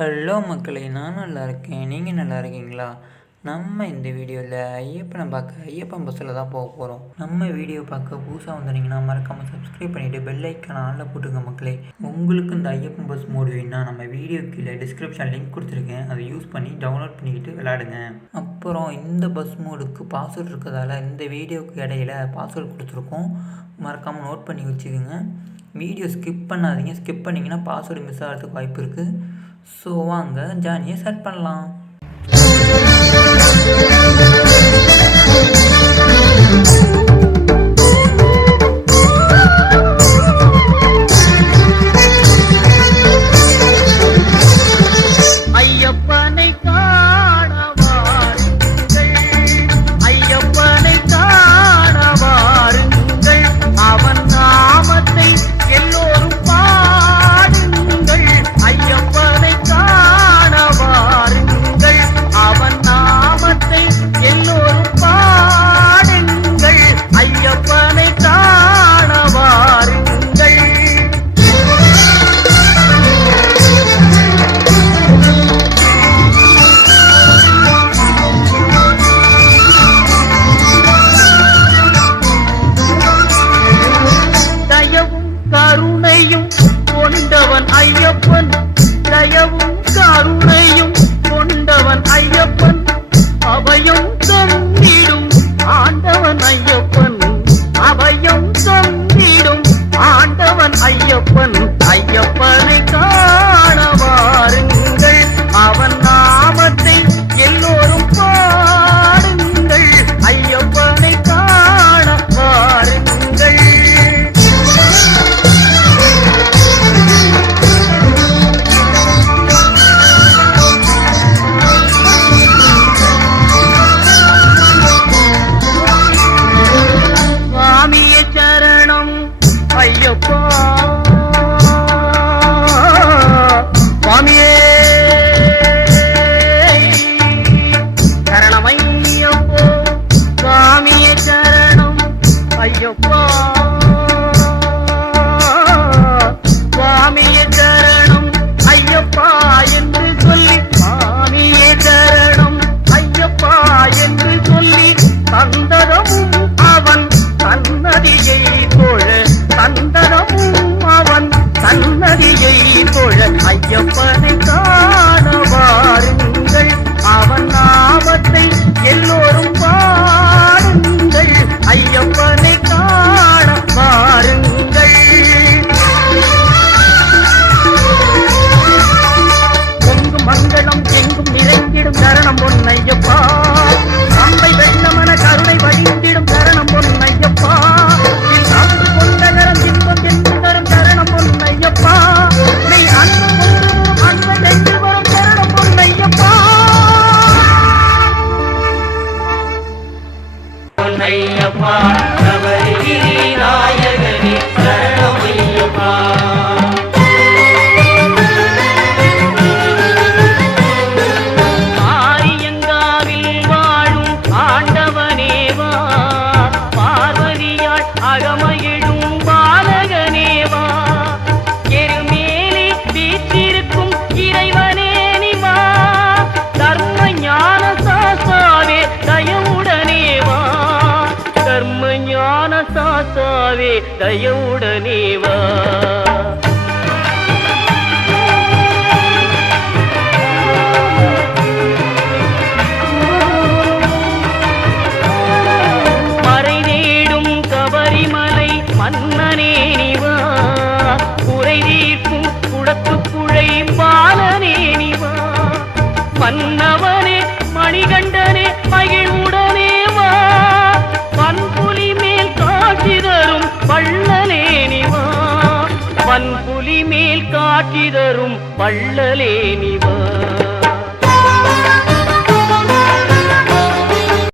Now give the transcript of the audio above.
Hello மக்களே நான் நல்லா இருக்கேன். நீங்கள் நல்லா இருக்கீங்களா? நம்ம இந்த வீடியோவில் ஐயப்பனை பார்க்க ஐயப்பன் பஸ்ஸில் தான் போக போகிறோம் நம்ம வீடியோ பார்க்க புதுசாக வந்தீங்கன்னா மறக்காமல் சப்ஸ்கிரைப் பண்ணிவிட்டு பெல் ஐக்கான ஆளில் போட்டுங்க மக்களே. உங்களுக்கு இந்த ஐயப்பன் பஸ் மோடு வேணுன்னா நம்ம வீடியோ கீழே டிஸ்கிரிப்ஷன் லிங்க் கொடுத்துருக்கேன். அதை யூஸ் பண்ணி டவுன்லோட் பண்ணிக்கிட்டு விளையாடுங்க. அப்புறம் இந்த பஸ் மோடுக்கு பாஸ்வேர்ட் இருக்கிறதால இந்த வீடியோக்கு இடையில பாஸ்வேர்ட் கொடுத்துருக்கோம். மறக்காமல் நோட் பண்ணி வச்சுக்கோங்க. வீடியோ ஸ்கிப் பண்ணாதீங்க. ஸ்கிப் பண்ணிங்கன்னா பாஸ்வேர்டு மிஸ் ஆகிறதுக்கு வாய்ப்பு இருக்குது ஸோ வாங்க ஜானியை செட் பண்ணலாம். ஐயப்பனை. your phone. சாசாவே தயவுடனேவா மறை தேடும் கபரிமலை மன்னனே நிவா குறை தீர்க்கும் குடத்து பாலனே நிவா மன்னவனே பன்புலி மேல் காட்சி தரும் பள்ளலே நிவா